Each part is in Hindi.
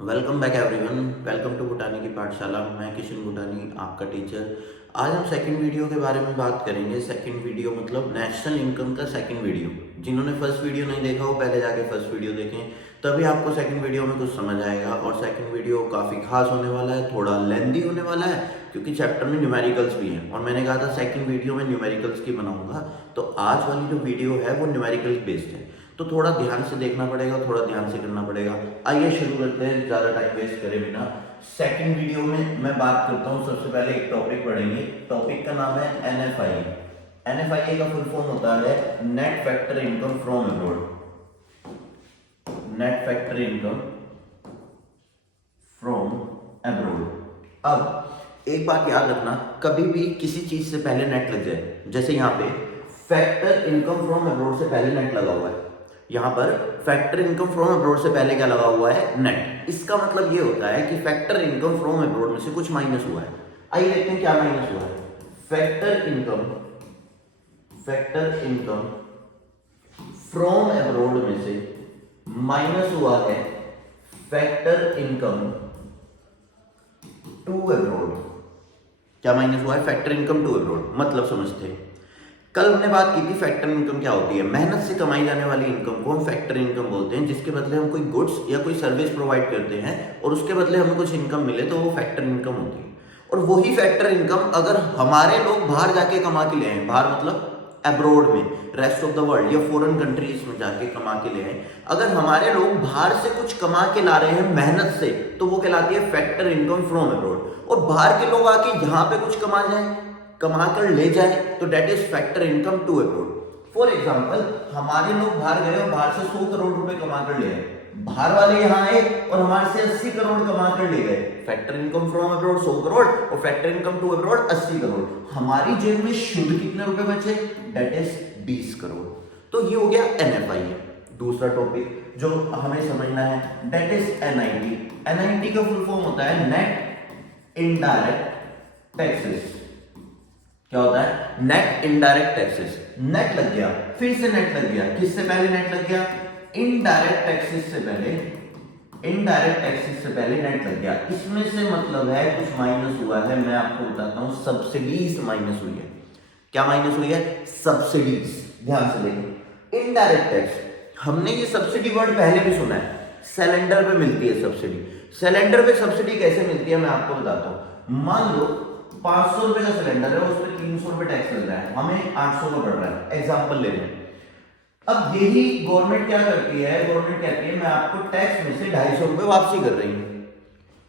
Welcome back everyone. Welcome to Bhutani की पाठशाला। मैं किशन भूटानी, आपका टीचर। आज हम सेकंड वीडियो के बारे में बात करेंगे। सेकंड वीडियो मतलब नेशनल इनकम का सेकंड वीडियो। जिन्होंने फर्स्ट वीडियो नहीं देखा वो पहले जाके फर्स्ट वीडियो देखें, तभी आपको सेकंड वीडियो में कुछ समझ आएगा। और सेकंड वीडियो काफ़ी खास होने वाला है, थोड़ा लेंदी होने वाला है, क्योंकि चैप्टर में न्यूमेरिकल्स भी हैं और मैंने कहा था सेकंड वीडियो में न्यूमेरिकल्स की बनाऊंगा। तो आज वाली जो वीडियो है वो न्यूमेरिकल्स बेस्ड है, तो थोड़ा ध्यान से देखना पड़ेगा, थोड़ा ध्यान से करना पड़ेगा। आइए शुरू करते हैं ज़्यादा टाइम वेस्ट करे बिना। सेकंड वीडियो में मैं बात करता हूँ। सबसे पहले एक टॉपिक पढ़ेंगे। टॉपिक का नाम है एनएफआई। एनएफआई का फुल फॉर्म होता है net factor income from abroad. Net factor income from abroad. अब एक बात याद रखना, कभी भी किसी चीज से पहले नेट लग जाए, जैसे यहाँ पे फैक्टर इनकम फ्रॉम अब्रॉड से पहले नेट लगा हुआ है, यहाँ पर फैक्टर इनकम फ्रॉम अब्रॉड से पहले क्या लगा हुआ है? नेट। इसका मतलब ये होता है कि फैक्टर इनकम फ्रॉम अब्रॉड में से कुछ माइनस हुआ है। आइए देखते हैं क्या माइनस हुआ है। फैक्टर इनकम फ्रॉम अब्रॉड में से माइनस हुआ है फैक्टर इनकम टू अब्रॉड। क्या माइनस हुआ है? Factor income to abroad. मतलब समझते हैं, कल हमने बात की थी फैक्टर इनकम क्या होती है। मेहनत से कमाई जाने वाली इनकम को हम फैक्टर इनकम बोलते हैं, जिसके बदले हम कोई गुड्स या कोई सर्विस प्रोवाइड करते हैं और उसके बदले हमें कुछ इनकम मिले तो वो फैक्टर इनकम होती है। और वही फैक्टर इनकम अगर हमारे लोग बाहर जाके कमा के ले आए, बाहर मतलब अब्रॉड में, रेस्ट ऑफ द वर्ल्ड या फॉरेन कंट्रीज में जाके कमा के ले आए, अगर हमारे लोग बाहर से कुछ कमा के ला रहे हैं मेहनत से, तो वो कहलाती है फैक्टर इनकम फ्रॉम अब्रॉड। और बाहर के लोग आके यहाँ पे कुछ कमा जाए, कमा कर ले जाए, तो that is factor income to abroad. For example, हमारे लोग बाहर गए और बाहर से 100 करोड़ रुपए कमा कर ले आए, बाहर वाले यहाँ आए और हमारे से 80 करोड़ कमा कर ले गए। Factor income from abroad 100 crore और factor income to abroad 80 crore. हमारी जेब में शुद्ध कितने रुपए बचे? That is 20 crore. तो ये हो गया एनएफआई। दूसरा टॉपिक जो हमें समझना है डेट इज एनआईटी। एनआईटी का फुल फॉर्म होता है नेट इनडायरेक्ट टैक्सेस। क्या होता है? Net indirect taxes. नेट लग गया, फिर से नेट लग गया। किससे पहले नेट लग गया? इनडायरेक्ट टैक्सेस से पहले। इनडायरेक्ट टैक्सेस से पहले नेट लग गया। इसमें से मतलब है कुछ माइनस हुआ है। मैं आपको बताता हूं, सब्सिडीज माइनस हुई है। क्या माइनस हुई है? सब्सिडीज। ध्यान से देखिए, इनडायरेक्ट टैक्स, हमने ये सब्सिडी वर्ड पहले भी सुना है। सिलेंडर पे मिलती है सब्सिडी। सिलेंडर पे सब्सिडी कैसे मिलती है मैं आपको बताता हूं। मान लो 500 रुपए का सिलेंडर है, उस पर 300 रुपए टैक्स लग रहा है, हमें 800 का पड़ रहा है। एग्जाम्पल ले रहे हैं। अब यही गवर्नमेंट क्या करती है? गवर्नमेंट कहती है मैं आपको टैक्स में से 250 रुपए वापसी कर रही हूँ।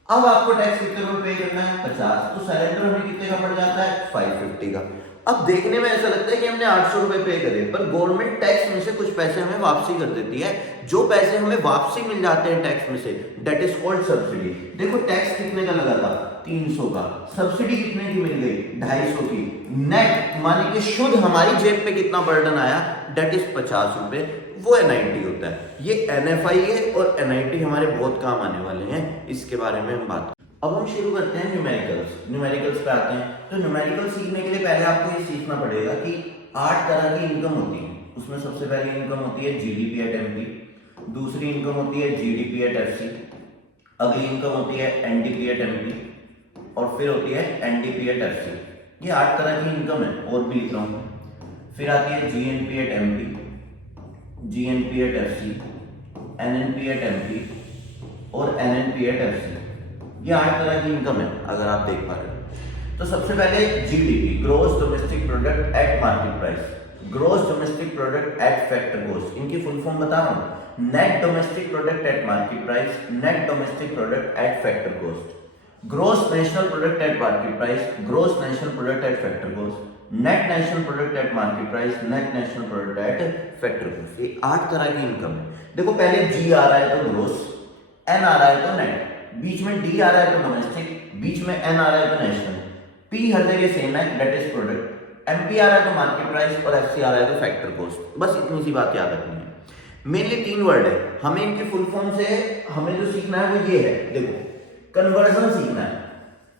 अब आपको टैक्स कितने रुपए पे करना है? 50। तो सिलेंडर हमें कितने का पड़ जाता है? 550 का। अब देखने में ऐसा लगता है कि हमने 800 रुपए पे करे, पर गवर्नमेंट टैक्स में से कुछ पैसे हमें वापसी कर देती है। जो पैसे हमें वापसी मिल जाते हैं टैक्स में से, दैट इज कॉल्ड सब्सिडी। देखो टैक्स कितने का लगा था? 300 का। सब्सिडी कितने की मिल गई? 250 की। नेट माने कि शुद्ध हमारी जेब पे कितना बर्डन आया? दैट इज 50 रुपए। वो एनआईटी होता है। ये एनएफआई है और एनआईटी हमारे बहुत काम आने वाले हैं, इसके बारे में हम बात। अब हम शुरू करते हैं न्यूमेरिकल्स। न्यूमेरिकल्स पे आते हैं। तो न्यूमेरिकल सीखने के लिए पहले आपको ये सीखना पड़ेगा कि 8 तरह की इनकम होती है। उसमें सबसे पहली इनकम होती है जीडीपी एट एमपी, दूसरी इनकम होती है जीडीपी एट एफसी, अगली इनकम होती है एनडीपी एट एमपी और फिर होती है एनडीपी एट एफसी। ये 8 तरह की इनकम है और भी लिख रहा हूं। फिर आती है GNP at MP, GNP at FC, NNP at MP और एनएनपी एट एफसी। ये 8 तरह की इनकम है अगर आप देख पा रहे हो। तो सबसे पहले GDP, gross domestic product at market price, gross domestic product at factor cost. इनकी फुल फॉर्म बता रहा हूं, net domestic product at market price, net domestic product at factor cost. Gross national product at market price, gross national product at factor cost, net national product at market price, net national product at factor cost. ये 8 तरह की इनकम है। देखो पहले जी आ रहा है तो ग्रोस, एन आ रहा है तो नेट, बीच में डी आ रहा है तो डोमेस्टिक, बीच में एन आ रहा है तो नेशनल, पी हर जगह सेम है, दैट इज प्रोडक्ट, एमपी आ रहा है तो मार्केट प्राइस और एफसी आ रहा है तो फैक्टर कॉस्ट। बस इतनी सी बात याद रखनी है। मेनली 3 वर्ड है, हमें इनकी फुल फॉर्म से हमें जो सीखना है वो ये है। देखो कन्वर्जन सीखना है।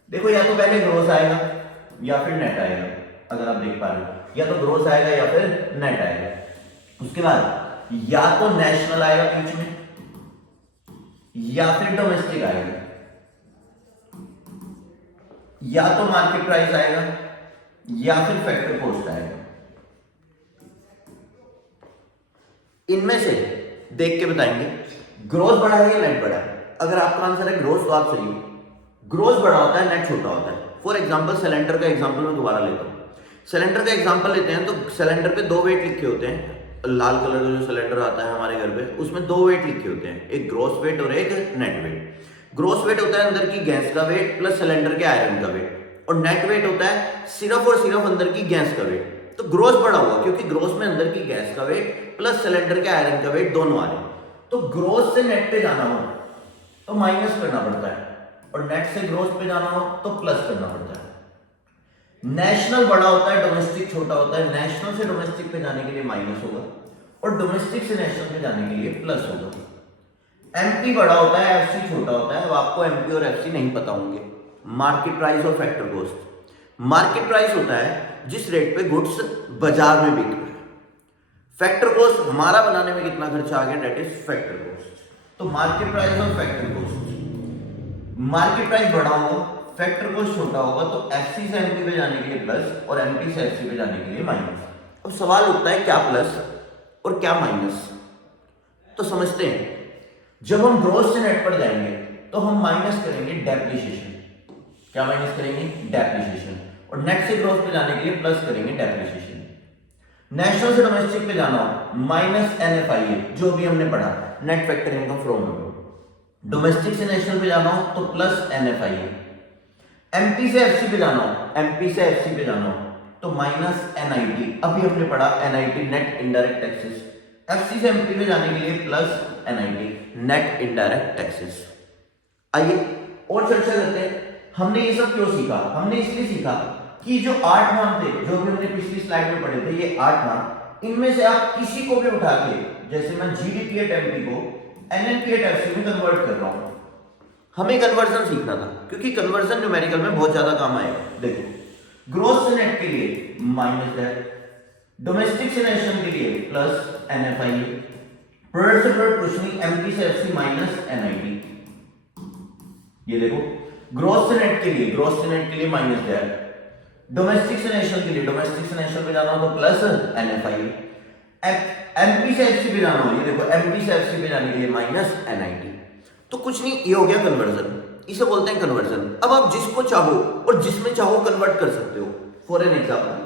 देखो या तो पहले ग्रोस आएगा या फिर नेट आएगा, अगर आप देख पा रहे हो, या तो ग्रोस आएगा या फिर नेट आएगा। उसके बाद या तो नेशनल आएगा बीच में, या फिर डोमेस्टिक आएगा, या तो मार्केट प्राइस आएगा या फिर फैक्टर कॉस्ट आएगा। इनमें से देख के बताएंगे ग्रोस बड़ा है या नेट बड़ा है। अगर आपका आंसर है ग्रोस तो आप सही हो। ग्रोस बड़ा होता है, नेट छोटा होता है। फॉर एग्जांपल सिलेंडर का एग्जांपल मैं दोबारा लेता हूं। सिलेंडर का एग्जांपल लेते हैं तो सिलेंडर पे 2 वेट लिखे होते हैं। लाल कलर का जो सिलेंडर आता है हमारे घर पे, उसमें 2 वेट लिखे होते हैं, एक ग्रोस वेट और एक नेट वेट। ग्रोस वेट होता है अंदर की गैस का वेट प्लस सिलेंडर के आयरन का वेट, और नेट वेट होता है सिर्फ और सिर्फ अंदर की गैस का वेट। तो ग्रोस बड़ा हुआ क्योंकि ग्रोस में अंदर की गैस का वेट प्लस सिलेंडर के आयरन का वेट दोनों आ रहे हैं। तो ग्रोस से नेट पे जाना हो तो माइनस करना पड़ता है, और नेट से ग्रोस पे जाना हो तो प्लस करना पड़ता है। नेशनल बड़ा होता है, डोमेस्टिक छोटा होता है। नेशनल से डोमेस्टिक पे जाने के लिए माइनस होगा और डोमेस्टिक से नेशनल पे जाने के लिए प्लस होगा। एमपी बड़ा होता है, एफसी छोटा होता है। अब आपको एमपी और एफसी नहीं पता होंगे। मार्केट प्राइस और फैक्टर कॉस्ट। मार्केट प्राइस होता है जिस रेट पे गुड्स बाजार में बिक रहे हैं। फैक्टर कॉस्ट हमारा बनाने में कितना खर्चा आ गया, दैट इज फैक्टर कॉस्ट। तो मार्केट प्राइस और फैक्टर कॉस्ट, मार्केट प्राइस बड़ा होगा, फैक्टर कॉस्ट छोटा होगा, तो एफसी से एमपी पे जाने के लिए प्लस और एमपी से एफसी पे जाने के लिए माइनस। अब सवाल उठता है क्या प्लस और क्या माइनस। तो समझते हैं, जब हम ग्रोस से नेट पर जाएंगे तो हम माइनस करेंगे डेप्रिसिएशन। क्या माइनस करेंगे, डेप्रिसिएशन। और नेट से ग्रोस पे जाने के लिए प्लस करेंगे डेप्रिसिएशन। नेशनल से डोमेस्टिक पे जाना हो माइनस एनएफआईए, जो भी हमने पढ़ा, net factor income from abroad. Domestic से नेशनल पे जाना हो तो प्लस एनएफआईए। एमपी से एफसी पे जाना हो, एमपी से एफसी पे जाना हो तो माइनस एनआईटी। अभी हमने पढ़ा NIT, net indirect taxes. FC से एमपी पे जाने के लिए plus NIT, net indirect taxes. आइए और चर्चा करते हैं। हमने ये सब क्यों सीखा, हमने इसलिए सीखा कि जो 8 नाम थे, जो भी हमने पिछली स्लाइड में पढ़े थे, ये 8 नाम, इनमें से आप किसी को भी उठा के, जैसे मैं जीडीपी एट एमपी को एनएनपी एट एफसी में कन्वर्ट कर रहा हूं। हमें कन्वर्जन सीखना था क्योंकि कन्वर्जन न्यूमेरिकल में बहुत ज्यादा काम आएगा। देखो, ग्रोस से नेट के लिए माइनस डेट, डोमेस्टिक से नेशनल के लिए प्लस एनएफआईए, प्रोडक्ट से प्रोडक्ट कुछ नहीं, एमपी से एफसी माइनस एनआईटी। ये देखो, ग्रोस से नेट के लिए, ग्रोस से नेट के लिए माइनस डेट, डोमेस्टिक से नेशनल के लिए, डोमेस्टिक से नेशनल पे जाना हो तो प्लस एनएफआईए, एमपी से एफसी पे जाना हो, ये देखो एमपी से एफसी पे जाने के लिए माइनस एनआईटी। तो कुछ नहीं, ये हो गया कन्वर्जन, इसे बोलते हैं कन्वर्जन। अब आप जिसको चाहो और जिसमें चाहो कन्वर्ट कर सकते हो। फॉर एन एग्जांपल,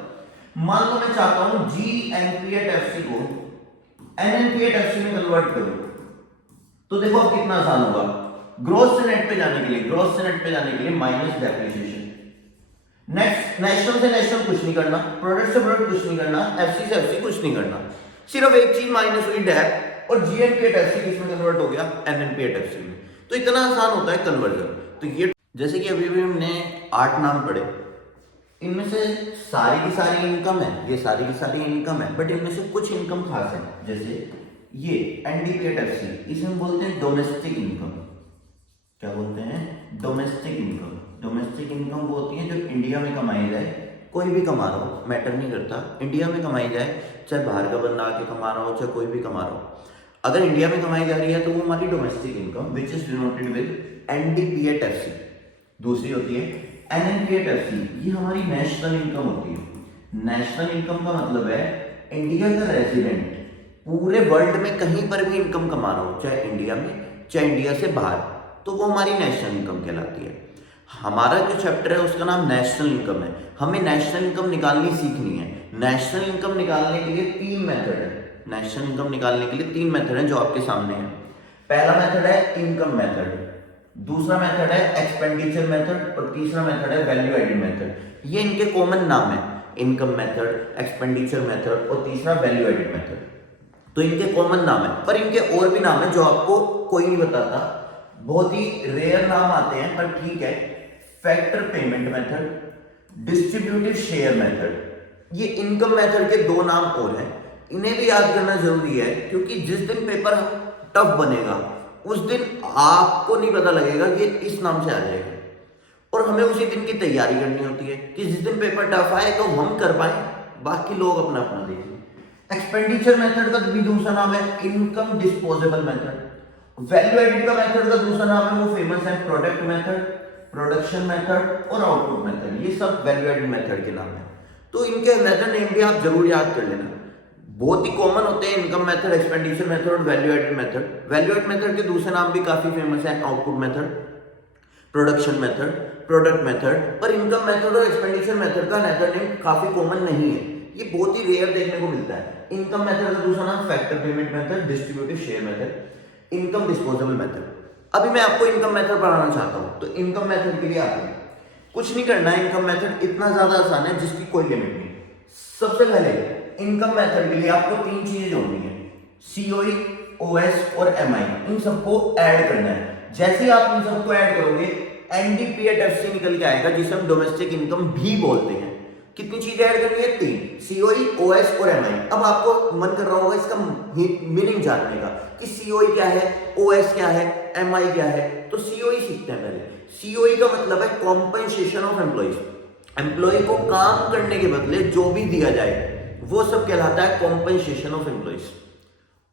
मान लो मैं चाहता हूं जीएनपी एट एफसी को एनएनपी एट एफसी में कन्वर्ट करूं, तो देखो अब कितना आसान होगा। ग्रोस से नेट पे जाने के लिए, ग्रोस से नेट पे जाने के लिए माइनस डेप्रिसिएशन। नेक्स्ट, नेशनल से नेशनल कुछ नहीं करना, प्रोडक्ट से प्रोडक्ट कुछ नहीं करना, एफसी से एफसी कुछ नहीं करना, सिर्फ एक चीज माइनस हुई डेप, और जीएनपी एट एफसी किसमें कन्वर्ट हो गया, एनएनपी एट एफसी में। तो इतना आसान होता है कन्वर्जन। तो ये जैसे कि अभी भी हमने 8 नाम पढ़े, इनमें से सारी की सारी इनकम है, ये सारी की सारी इनकम है, बट इनमें से कुछ इनकम खास है। जैसे ये एनडीपी एट एफसी, इसे हम बोलते हैं डोमेस्टिक इनकम। क्या बोलते हैं, डोमेस्टिक इनकम। डोमेस्टिक इनकम वो होती है जो इंडिया में कमाई जाए, कोई भी कमा रहा हो, मैटर नहीं करता, इंडिया में कमाई जाए, चाहे बाहर का बंदा आके कमा रहा हो, चाहे कोई भी कमा रहा हो। अगर इंडिया में कमाई जा रही है तो वो हमारी domestic income, which is denoted with NDP at FC. दूसरी होती है एनएनपी एट एफसी, ये हमारी नेशनल इनकम होती है। नेशनल इनकम का मतलब है इंडिया का रेजिडेंट पूरे वर्ल्ड में कहीं पर भी इनकम कमा रहा हो, चाहे इंडिया में चाहे इंडिया से बाहर, तो वो हमारी नेशनल इनकम कहलाती है। हमारा जो चैप्टर है उसका नाम नेशनल इनकम है। हमें नेशनल इनकम निकालनी सीखनी है। नेशनल इनकम निकालने के लिए 3 मेथड है। नेशनल इनकम निकालने के लिए 3 मेथड है जो आपके सामने है। पहला मेथड है इनकम मेथड, दूसरा मेथड है एक्सपेंडिचर मेथड, और तीसरा मेथड है वैल्यू एडेड मेथड। ये इनके कॉमन नाम है, इनकम मेथड, एक्सपेंडिचर मेथड और तीसरा वैल्यू एडेड मेथड। तो इनके कॉमन नाम है, पर इनके और भी नाम है जो आपको कोई नहीं बताता, बहुत ही रेयर नाम आते हैं, पर ठीक है। Factor payment method, distributive share method. ये इनकम मेथड के 2 नाम और हैं, इन्हें भी याद करना जरूरी है क्योंकि जिस दिन पेपर टफ बनेगा उस दिन आपको नहीं पता लगेगा कि इस नाम से आ जाएगा, और हमें उसी दिन की तैयारी करनी होती है कि जिस दिन पेपर टफ आए तो हम कर पाए, बाकी लोग अपना अपना देखें। एक्सपेंडिचर मेथड का भी दूसरा नाम है income disposable method, value added का मेथड का दूसरा नाम है वो फेमस है प्रोडक्ट मेथड, प्रोडक्शन मेथड और आउटपुट मेथड। ये सब वैल्यू एडिड मेथड के नाम है। तो इनके अनदर नेम भी आप जरूर याद कर लेना, बहुत ही कॉमन होते हैं इनकम मेथड, एक्सपेंडिचर मेथड और value added method. Value added method के दूसरे नाम भी काफी फेमस है, output method, production method, product method. पर इनकम मेथड और एक्सपेंडिचर मेथड का अनदर नेम काफी कॉमन नहीं है, ये बहुत ही रेयर देखने को मिलता है। इनकम मेथड का दूसरा नाम factor payment method, distributive share method, income disposable method. अभी मैं आपको इनकम मेथड पढ़ाना चाहता हूं, तो इनकम मेथड के लिए आपको कुछ नहीं करना है। इनकम मेथड इतना ज्यादा आसान है जिसकी कोई लिमिट नहीं। सबसे पहले इनकम मेथड के लिए आपको तीन चीजें जोड़नी है, सीओई, ओएस और एमआई। इन सबको ऐड करना है। जैसे ही आप इन सबको ऐड करोगे एनडीपीएटएफसी निकल के आएगा, जिसे हम डोमेस्टिक इनकम भी बोलते हैं। कितनी चीजें ऐड करनी है? तीन, सीओई, ओएस और एमआई। अब आपको मन कर रहा होगा इसका मीनिंग जानने का कि सीओई क्या है, ओएस क्या है, एमआई क्या है। तो सीओई सीखते हैं पहले। सीओई का मतलब है कॉम्पनसेशन ऑफ एम्प्लॉइज। एम्प्लॉय को काम करने के बदले जो भी दिया जाए वो सब कहलाता है compensation of employees.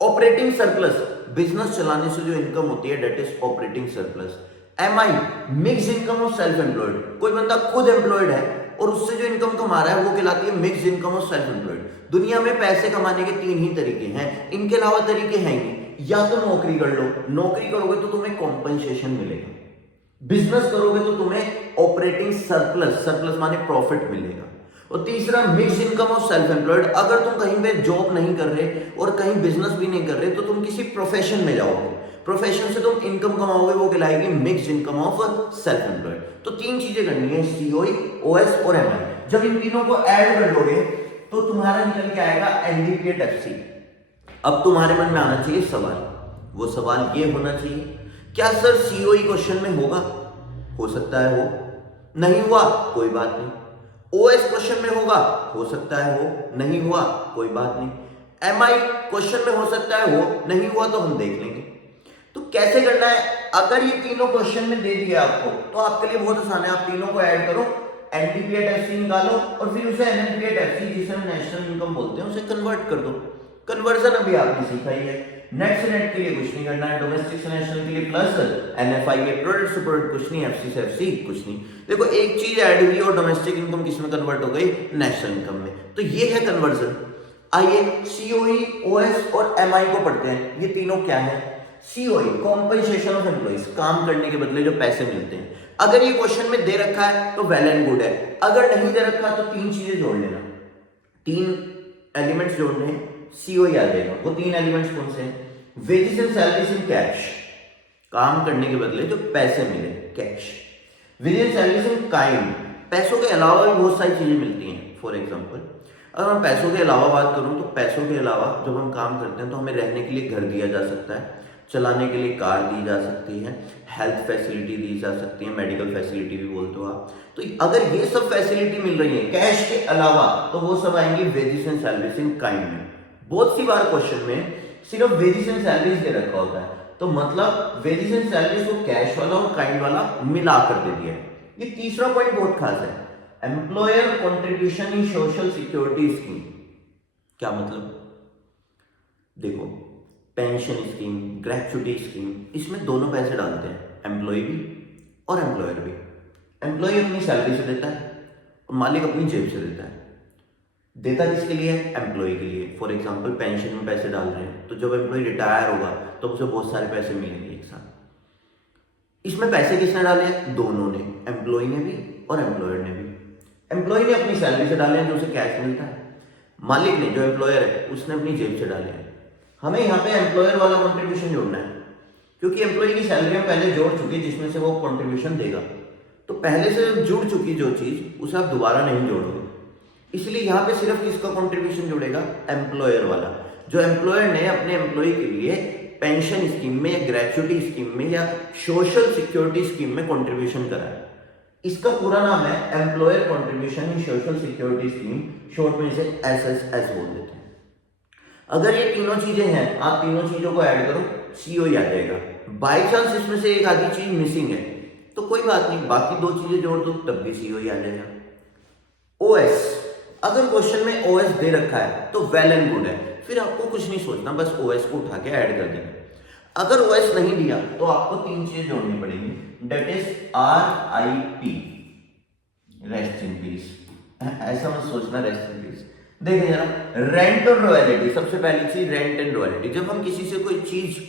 Operating surplus, business चलाने से जो इनकम होती है, that is operating surplus. MI, mix income of self employed. कोई बंदा खुद एम्प्लॉयड है और उससे जो इनकम कमा रहा है वो कहलाती है mix income of self employed. दुनिया में पैसे कमाने के तीन ही तरीके हैं, इनके अलावा तरीके हैं ही नहीं। या तो नौकरी कर लो, नौकरी करोगे तो तुम्हें कॉम्पनसेशन मिलेगा। बिजनेस करोगे तो तुम्हें ऑपरेटिंग सरप्लस, सरप्लस माने प्रॉफिट मिलेगा। और तीसरा mix income of self employed. अगर तुम कहीं पे जॉब नहीं कर रहे और कहीं बिजनेस भी नहीं कर रहे तो तुम किसी प्रोफेशन में जाओगे, प्रोफेशन से तुम इनकम कमाओगे, वो कहलाएगी mix income of self employed. तो तीन चीजें करनी है, सीओई, ओएस और एमआई। जब इन तीनों को ऐड कर लोगे तो तुम्हारा निकल के आएगा एनडीपीएटएफसी। अब तुम्हारे मन में आना चाहिए सवाल, वो सवाल ये होना चाहिए, क्या सर सीओई क्वेश्चन में होगा? हो सकता है हो, नहीं हुआ कोई बात नहीं। ओएस क्वेश्चन में होगा, हो सकता है हो, नहीं हुआ कोई बात नहीं। एमआई क्वेश्चन में हो सकता है हो, नहीं हुआ तो हम देख लेंगे। तो कैसे करना है? अगर ये तीनों क्वेश्चन में दे दिया आपको तो आपके लिए बहुत आसान है। आप तीनों को ऐड करो, एनडीपीएटएफसी निकालो और फिर उसे एनएनपीएटएफसी, जिसे हम नेशनल इनकम बोलते हैं, उसे कन्वर्ट कर दो। कन्वर्जन अभी आपने सीखा ही है। नेट से नेट के लिए कुछ नहीं करना है, डोमेस्टिक से नेशनल के लिए प्लस, एनएफआई के प्रोडक्ट से प्रोडक्ट कुछ नहीं, एफसी से एफसी कुछ नहीं। देखो एक चीज ऐड हुई और डोमेस्टिक इनकम किस में कन्वर्ट हो गई? नेशनल इनकम में। तो ये है कन्वर्जन। आइए सीओई, ओएस और एमआई को पढ़ते हैं। ये तीनों क्या है? सीओई, कॉम्पनसेशन ऑफ एम्प्लॉइज, काम करने के बदले जो पैसे मिलते हैं। अगर ये क्वेश्चन में दे रखा है तो वेल एंड गुड है, अगर नहीं दे रखा तो तीन चीजें जोड़ लेना, तीन एलिमेंट्स जोड़ने हैं, सीओई आ जाएगा। वो तीन एलिमेंट्स कौन से हैं? Wages and salaries in cash, काम करने के बदले जो पैसे मिले, cash. Wages and salaries in kind, पैसों के अलावा भी बहुत सारी चीजें मिलती हैं। फॉर एग्जांपल अगर मैं पैसों के अलावा बात करूं तो पैसों के अलावा जब हम काम करते हैं तो हमें रहने के लिए घर दिया जा सकता है, चलाने के लिए कार दी जा सकती है, हेल्थ फैसिलिटी दी जा सकती है, मेडिकल फैसिलिटी भी बोलते हो आप। तो अगर ये सब फैसिलिटी मिल रही है कैश के अलावा तो वो सब आएंगी wages and salaries in kind में। बहुत सी बार क्वेश्चन में सिर्फ वेजेस एंड सैलरीज दे रखा होता है, तो मतलब वेजेस एंड सैलरीज को कैश वाला और काइंड वाला मिला कर दे दिया। ये तीसरा पॉइंट बहुत खास है, employer contribution in social security scheme. क्या मतलब? देखो पेंशन स्कीम, ग्रेचुटी स्कीम, इसमें दोनों पैसे डालते हैं, एम्प्लॉय भी और एम्प्लॉयर भी। एम्प्लॉय अपनी सैलरी से देता है और मालिक अपनी जेब से देता है। देता किसके लिए है? एम्प्लॉय के लिए। फॉर एग्जांपल पेंशन में पैसे डाल रहे हैं तो जब एम्प्लॉय रिटायर होगा तो उसे बहुत सारे पैसे मिलेंगे एक साथ। इसमें पैसे किसने डाले हैं? दोनों ने, एम्प्लॉय ने भी और एम्प्लॉयर ने भी। एम्प्लॉय ने अपनी सैलरी से डाले हैं जो उसे कैश मिलता है, मालिक ने, जो एम्प्लॉयर है, उसने अपनी जेब से डाले हैं। हमें यहाँ पे एम्प्लॉयर वाला कंट्रीब्यूशन जोड़ना है क्योंकि एम्प्लॉय की सैलरी में पहले जोड़ चुकी जिसमें से वो कंट्रीब्यूशन देगा, तो पहले से जुड़ चुकी जो चीज उसे आप दोबारा नहीं जोड़ोगे। इसलिए यहाँ पे सिर्फ किसका कंट्रीब्यूशन जुड़ेगा? एम्प्लॉयर वाला। जो एम्प्लॉयर ने अपने एम्प्लॉय के लिए पेंशन स्कीम में या ग्रेचुटी स्कीम में या सोशल सिक्योरिटी स्कीम में कंट्रीब्यूशन करा है, इसका पूरा नाम है employer contribution in social security scheme, short में इसे एसएसएस बोल देते हैं। अगर ये तीनों चीजें हैं, आप तीनों चीजों को ऐड करो, सीओई आ जाएगा। बाय चांस इसमें से एक आधी चीज मिसिंग है तो कोई बात नहीं, बाकी दो चीजें जोड़ दो तब भी सीओई आ जाएगा। ओएस, अगर क्वेश्चन में ओएस दे रखा है तो वेल एंड गुड है, फिर आपको कुछ नहीं सोचना, बस ओएस को उठा के ऐड कर देना। अगर ओएस नहीं दिया तो आपको 3 चीजें जोड़नी पड़ेगी, that is RIP, rest in peace. ऐसा मत सोचना रेस्ट इन पीस। देखिए जरा, रेंट और रॉयल्टी, सबसे पहली चीज रेंट एंड रॉयल्टी। जब हम किसी से कोई चीज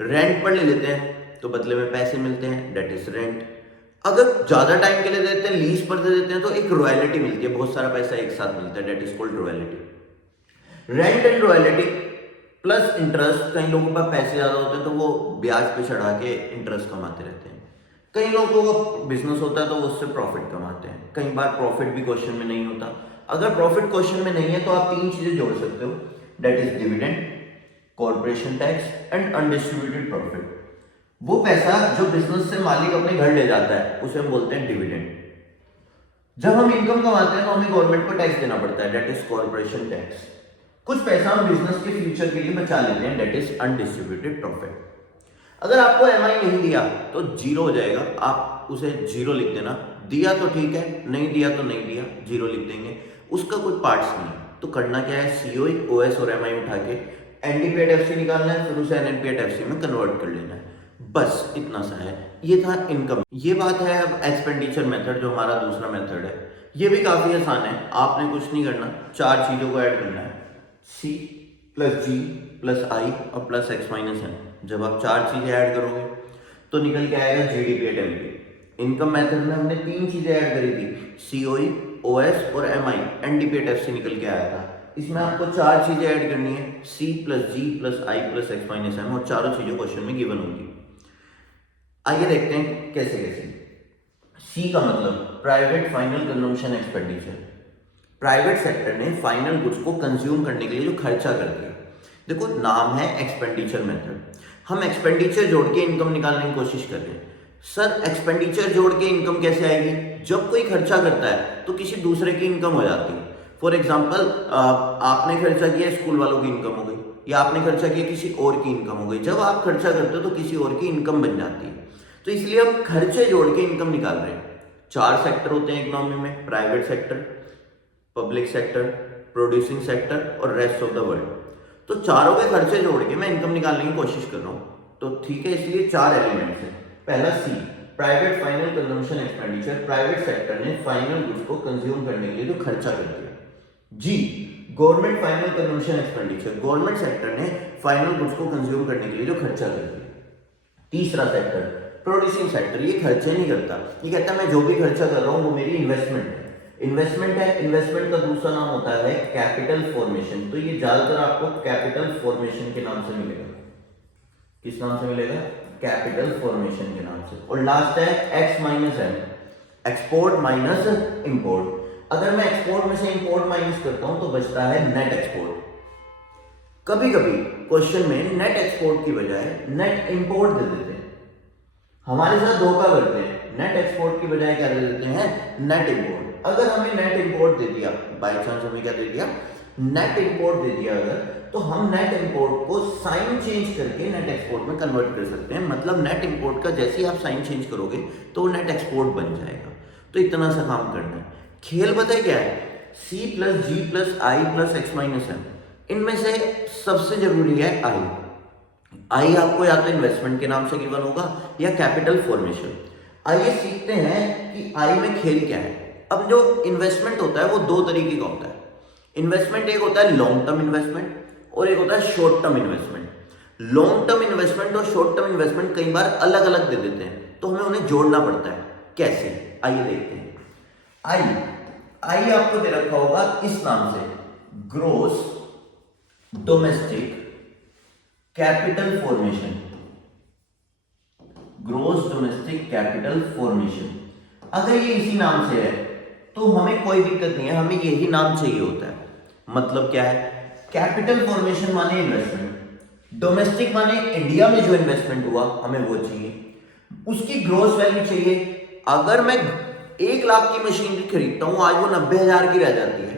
रेंट पर ले लेते हैं तो बदले में पैसे मिलते हैं, डेट इज रेंट। अगर ज्यादा टाइम के लिए देते हैं, लीज पर दे देते हैं, तो एक रॉयल्टी मिलती है, बहुत सारा पैसा एक साथ मिलता है, that is called royalty. Rent and royalty plus interest, कई लोगों के पास पैसे ज्यादा होते हैं तो वो ब्याज पे चढ़ा के इंटरेस्ट कमाते रहते हैं। कई लोगों का बिजनेस होता है तो वो उससे प्रॉफिट कमाते हैं। कई बार प्रॉफिट भी क्वेश्चन में नहीं होता। अगर प्रॉफिट क्वेश्चन में नहीं है तो आप 3 चीजें जोड़ सकते हो, that is dividend, corporation tax and undistributed profit. वो पैसा जो बिजनेस से मालिक अपने घर ले जाता है उसे हम बोलते हैं डिविडेंड। जब हम इनकम कमाते हैं तो हमें गवर्नमेंट को टैक्स देना पड़ता है, डेट इज कॉर्पोरेशन टैक्स। कुछ पैसा हम बिजनेस के फ्यूचर के लिए बचा लेते हैं, डेट इज अनडिस्ट्रीब्यूटेड प्रॉफिट। अगर आपको एमआई नहीं दिया तो जीरो हो जाएगा, आप उसे जीरो लिख देना। दिया तो ठीक है, नहीं दिया तो नहीं दिया, जीरो लिख देंगे। उसका कोई पार्ट्स नहीं, तो करना क्या है, सीओई, ओएस और एमआई उठा के एनडीपी एफसी निकालना है, फिर उसे एनएनपी एफसी में कन्वर्ट कर लेना है, बस इतना सा है। ये था इनकम। ये बात है अब एक्सपेंडिचर मेथड, जो हमारा दूसरा मेथड है। ये भी काफी आसान है, आपने कुछ नहीं करना, 4 चीजों को ऐड करना है, सी प्लस जी प्लस आई और प्लस एक्स माइनस एन। जब आप 4 चीजें ऐड करोगे तो निकल के आएगा GDP at MP. Income method में हमने 3 चीजें ऐड करी थी, सीओई, ओएस और एमआई, एनडीपी एट एफसी निकल के आया था। इसमें आपको 4 चीजें ऐड करनी है, सी प्लस जी प्लस आई प्लस एक्स माइनस एम, और चारों चीजें क्वेश्चन में गिवन होंगी। आइए देखते हैं कैसे कैसे। सी का मतलब private final consumption expenditure. Private sector ने फाइनल गुड्स को कंज्यूम करने के लिए जो खर्चा करती है। देखो नाम है एक्सपेंडिचर मेथड, हम एक्सपेंडिचर जोड़ के इनकम निकालने की कोशिश कर रहे हैं। सर एक्सपेंडिचर जोड़ के इनकम कैसे आएगी? जब कोई खर्चा करता है तो किसी दूसरे की इनकम हो जाती है। फॉर एग्जाम्पल, आपने खर्चा किया, स्कूल वालों की इनकम हो गई, या आपने खर्चा किया, किसी और की इनकम हो गई। जब आप खर्चा करते हो तो किसी और की इनकम बन जाती है। तो इसलिए हम खर्चे जोड़ के इनकम निकाल रहे हैं। 4 सेक्टर होते हैं इकोनॉमी में, private sector, public sector, producing sector और रेस्ट ऑफ द वर्ल्ड। तो चारों के खर्चे जोड़ के मैं इनकम निकालने की कोशिश कर रहा हूं। तो ठीक है, इसलिए 4 एलिमेंट्स हैं। पहला C, private final consumption expenditure, private sector ने फाइनल गुड्स को कंज्यूम करने के लिए जो खर्चा कर दिया। G, government final consumption expenditure, government sector ने फाइनल गुड्स को कंज्यूम करने के लिए जो खर्चा कर दिया। तीसरा सेक्टर, प्रोड्यूसिंग सेक्टर, ये खर्चे नहीं करता, ये कहता है मैं जो भी खर्चा कर रहा हूं वो मेरी इन्वेस्टमेंट है। इन्वेस्टमेंट है, इन्वेस्टमेंट का दूसरा नाम होता है कैपिटल फॉर्मेशन। तो ये ज्यादातर आपको कैपिटल फॉर्मेशन के नाम से मिलेगा। किस नाम से मिलेगा? कैपिटल फॉर्मेशन के नाम से। और लास्ट है X minus M, export minus import. अगर मैं एक्सपोर्ट में से इंपोर्ट माइनस करता हूं तो बचता है नेट एक्सपोर्ट। कभी कभी क्वेश्चन में नेट एक्सपोर्ट की बजाय नेट इंपोर्ट दे देते हैं, हमारे साथ धोखा करते हैं। नेट एक्सपोर्ट की बजाय क्या दे देते हैं? Net import. अगर हमें नेट इंपोर्ट दे दिया, बाय चांस हमें क्या दे दिया? नेट इंपोर्ट दे दिया अगर, तो हम नेट इंपोर्ट को साइन चेंज करके नेट एक्सपोर्ट में कन्वर्ट कर सकते हैं। मतलब नेट इंपोर्ट का जैसे ही आप साइन चेंज करोगे तो नेट एक्सपोर्ट बन जाएगा। तो इतना सा काम करना है। खेल बताए क्या है? सी प्लस जी प्लस आई प्लस एक्स माइनस एम। इनमें से सबसे जरूरी है आई। आई आपको या तो इन्वेस्टमेंट के नाम से गिवन होगा या कैपिटल फॉर्मेशन। आइए सीखते हैं कि आई में खेल क्या है। अब जो इन्वेस्टमेंट होता है वो 2 तरीके का होता है। इन्वेस्टमेंट एक होता है लॉन्ग टर्म इन्वेस्टमेंट और एक होता है short term investment. Long term investment और शॉर्ट टर्म इन्वेस्टमेंट कई बार अलग अलग दे देते हैं, तो हमें उन्हें जोड़ना पड़ता है। कैसे? आइए देखते हैं। आई आपको दे रखा होगा इस नाम से, gross domestic capital formation. Gross domestic capital formation. अगर ये इसी नाम से है तो हमें कोई दिक्कत नहीं है, हमें यही नाम चाहिए होता है। मतलब क्या है? कैपिटल फॉर्मेशन माने इन्वेस्टमेंट, डोमेस्टिक माने इंडिया में जो इन्वेस्टमेंट हुआ हमें वो चाहिए, उसकी ग्रोस वैल्यू चाहिए। अगर मैं 1 लाख की मशीनरी खरीदता हूं, आज वो 90,000 की रह जाती है,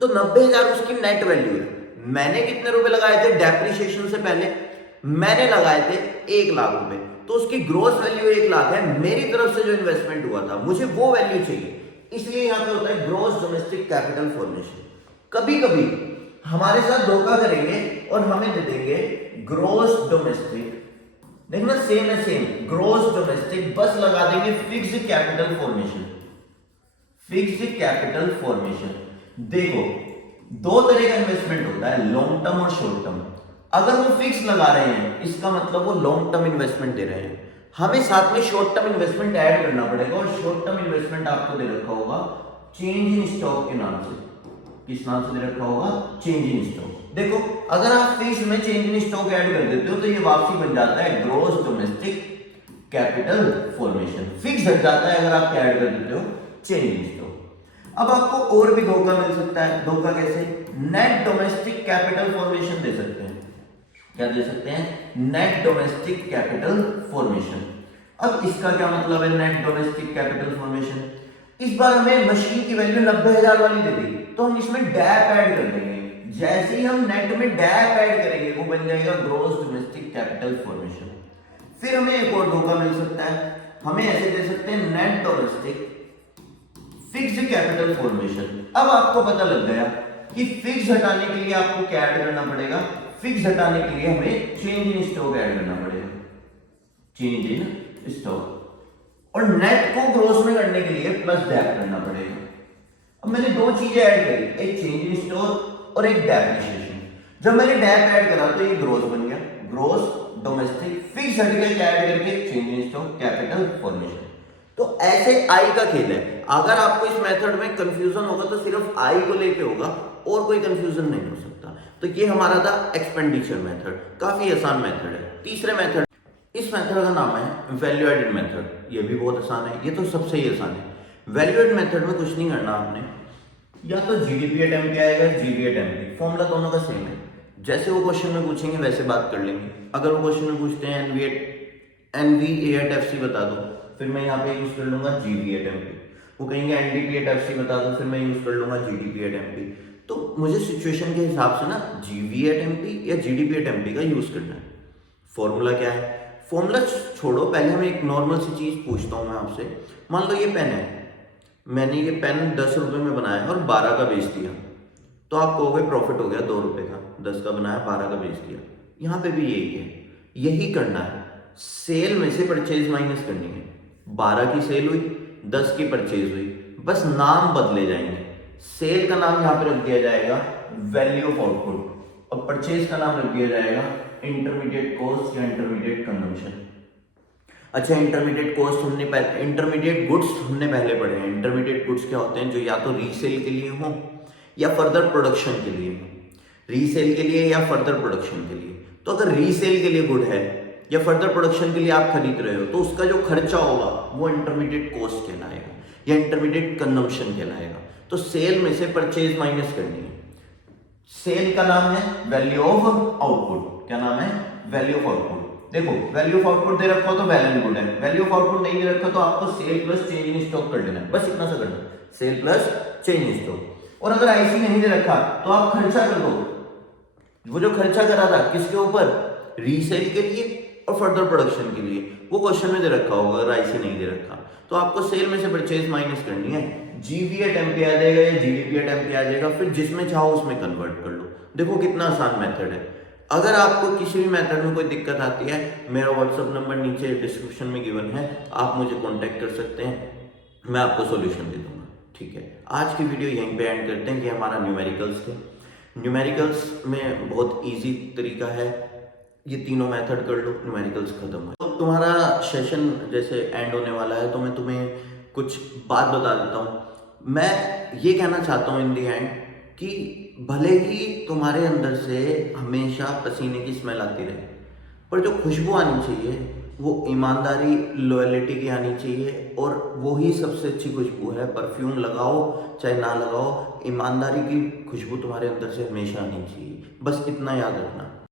तो 90,000 उसकी नेट वैल्यू है। मैंने कितने रुपए लगाए थे डेप्रिसिएशन से पहले? मैंने लगाए थे 1 लाख रुपए, तो उसकी ग्रोस वैल्यू 1 लाख है। मेरी तरफ से जो इन्वेस्टमेंट हुआ था मुझे वो वैल्यू चाहिए, इसलिए यहां पे होता है ग्रोस डोमेस्टिक कैपिटल फॉर्मेशन। कभी कभी हमारे साथ धोखा करेंगे और हमें दे देंगे ग्रोस डोमेस्टिक देखना सेम है, सेम ग्रोस डोमेस्टिक, बस लगा देंगे fixed capital formation. Fixed capital formation, देखो दो तरह का इन्वेस्टमेंट होता है, लॉन्ग टर्म और शॉर्ट टर्म। अगर वो फिक्स लगा रहे हैं इसका मतलब वो लॉन्ग टर्म इन्वेस्टमेंट दे रहे हैं। हमें साथ में शॉर्ट टर्म इन्वेस्टमेंट ऐड करना पड़ेगा, और शॉर्ट टर्म इन्वेस्टमेंट आपको दे रखा होगा चेंज इन स्टॉक के नाम से। किस नाम से दे रखा होगा? Change in stock. देखो अगर आप फिक्स में चेंज इन स्टॉक ऐड कर देते हो तो ये वापसी बन जाता है gross domestic capital formation. Fix हट जाता है अगर आप ऐड कर देते हो चेंज इन स्टॉक। अब आपको और भी धोखा मिल सकता है। धोखा कैसे? नेट डोमेस्टिक कैपिटल फॉर्मेशन दे सकते हैं। क्या दे सकते हैं? Net domestic capital formation. अब इसका क्या मतलब है नेट डोमेस्टिक कैपिटल फॉर्मेशन? इस बार हमें मशीन की वैल्यू 90,000 वाली दे दी, तो हम इसमें डैप ऐड कर देंगे। जैसे ही हम नेट में डैप ऐड करेंगे वो बन जाएगा ग्रॉस डोमेस्टिक कैपिटल फॉर्मेशन। फिर हमें एक और धोखा मिल सकता है, हमें ऐसे दे सकते हैं net domestic fixed capital formation. अब आपको पता लग गया कि फिक्स हटाने के लिए आपको क्या ऐड करना पड़ेगा? फिक्स हटाने के लिए हमें चेंज इन स्टॉक ऐड करना पड़ेगा, चेंज इन स्टॉक। और नेट को ग्रोस में करने के लिए प्लस डैप करना पड़ेगा। अब मैंने दो चीजें ऐड करी, एक चेंज इन स्टॉक और एक डेप्रिसिएशन। जब मैंने डैप ऐड करा तो ये ग्रोस बन गया, ग्रोस डोमेस्टिक फिक्स हट क्या ऐड करके change in stock capital formation. तो ऐसे आई का खेल है। अगर आपको इस मेथड में कंफ्यूजन होगा तो सिर्फ आई को लेके होगा और कोई कंफ्यूजन नहीं हो सकता। तो ये हमारा था एक्सपेंडिचर मेथड, काफी आसान मेथड है। तीसरे मेथड, इस मेथड का नाम है वैल्यू एडेड मेथड। ये भी बहुत आसान है, ये तो सबसे ही आसान है। वैल्यू एडेड मेथड में कुछ नहीं करना आपने, या तो जीडीपी एट एमपी आएगा, जीबी एट एमपी, फॉर्मूला दोनों का सेम है। जैसे वो क्वेश्चन में पूछेंगे वैसे बात कर लेंगे। अगर वो क्वेश्चन में पूछते हैं एनवी एट एफ सी बता दो, फिर मैं यहाँ पे यूज कर लूंगा जीबी एट एमपी। वो कहेंगे एनडीपी एट एफ सी बता दो, फिर मैं यूज कर लूंगा जीडीपी एट एमपी। तो मुझे सिचुएशन के हिसाब से ना जीबी एट एमपी या जीडीपी एट एमपी का यूज करना है। फॉर्मूला क्या है? फॉर्मूला छोड़ो, पहले मैं एक नॉर्मल सी चीज पूछता हूँ मैं आपसे। मान लो ये पेन है, मैंने ये पेन 10 रुपए में बनाया और 12 का बेच दिया, तो आप कहोगे प्रॉफिट हो गया 2 रुपए का। 10 का बनाया 12 का बेच दिया। यहाँ पे भी यही है, यही करना है। सेल में से परचेज माइनस करनी है। 12 की सेल हुई, 10 की परचेज हुई, बस नाम बदले जाएंगे। सेल का नाम यहाँ पे रख दिया जाएगा वैल्यू ऑफ आउटपुट, और परचेज का नाम रख दिया जाएगा इंटरमीडिएट कॉस्ट या इंटरमीडिएट कंजम्पशन। अच्छा, इंटरमीडिएट कॉस्ट हमने पहले, इंटरमीडिएट गुड्स हमने पहले पढ़े हैं। इंटरमीडिएट गुड्स क्या होते हैं? जो या तो रीसेल के लिए हो या फर्दर प्रोडक्शन के लिए हो। रीसेल के लिए या फर्दर प्रोडक्शन के लिए। तो अगर रीसेल के लिए गुड है या फर्दर प्रोडक्शन के लिए आप खरीद रहे हो, तो उसका जो खर्चा होगा वो इंटरमीडिएट कॉस्ट कहलाएगा या इंटरमीडिएट कंजम्पशन कहलाएगा। तो सेल में से परचेज माइनस करनी है। सेल का नाम है वैल्यू ऑफ आउटपुट। क्या नाम है? Value of output. देखो वैल्यू ऑफ आउटपुट दे रखा हो तो वेल एंड गुड है। वैल्यू ऑफ आउटपुट नहीं दे रखा तो आपको sale plus change in stock कर लेना है, बस इतना सा करना, sale plus change in stock. और अगर आईसी नहीं दे रखा तो आप खर्चा कर दो। वो जो खर्चा करा था किसके ऊपर? रीसेल के लिए और फर्दर प्रोडक्शन के लिए। वो क्वेश्चन में दे रखा होगा, अगर आईसी नहीं दे रखा तो आपको सेल में से परचेज माइनस करनी है। जीबी एट एमपी आ जाएगा या जीडीपी एट एमपी आ जाएगा, फिर जिसमें चाहो उसमें कन्वर्ट कर लो। देखो कितना आसान मेथड है। अगर आपको किसी भी मेथड में कोई दिक्कत आती है, मेरा व्हाट्सअप नंबर नीचे डिस्क्रिप्शन में गिवन है, आप मुझे कांटेक्ट कर सकते हैं, मैं आपको सॉल्यूशन दे दूंगा। ठीक है, आज की वीडियो यहीं पे एंड करते हैं कि हमारा न्यूमेरिकल्स थे। न्यूमेरिकल्स में बहुत इजी तरीका है, ये तीनों मेथड कर लो, न्यूमेरिकल्स खत्म है। तो तुम्हारा सेशन जैसे एंड होने वाला है, तो मैं तुम्हें कुछ बात बता देता हूँ। मैं ये कहना चाहता हूँ इन दी एंड कि भले ही तुम्हारे अंदर से हमेशा पसीने की स्मेल आती रहे, पर जो खुशबू आनी चाहिए वो ईमानदारी, लॉयल्टी की आनी चाहिए, और वो ही सबसे अच्छी खुशबू है। परफ्यूम लगाओ चाहे ना लगाओ, ईमानदारी की खुशबू तुम्हारे अंदर से हमेशा आनी चाहिए। बस इतना याद रखना।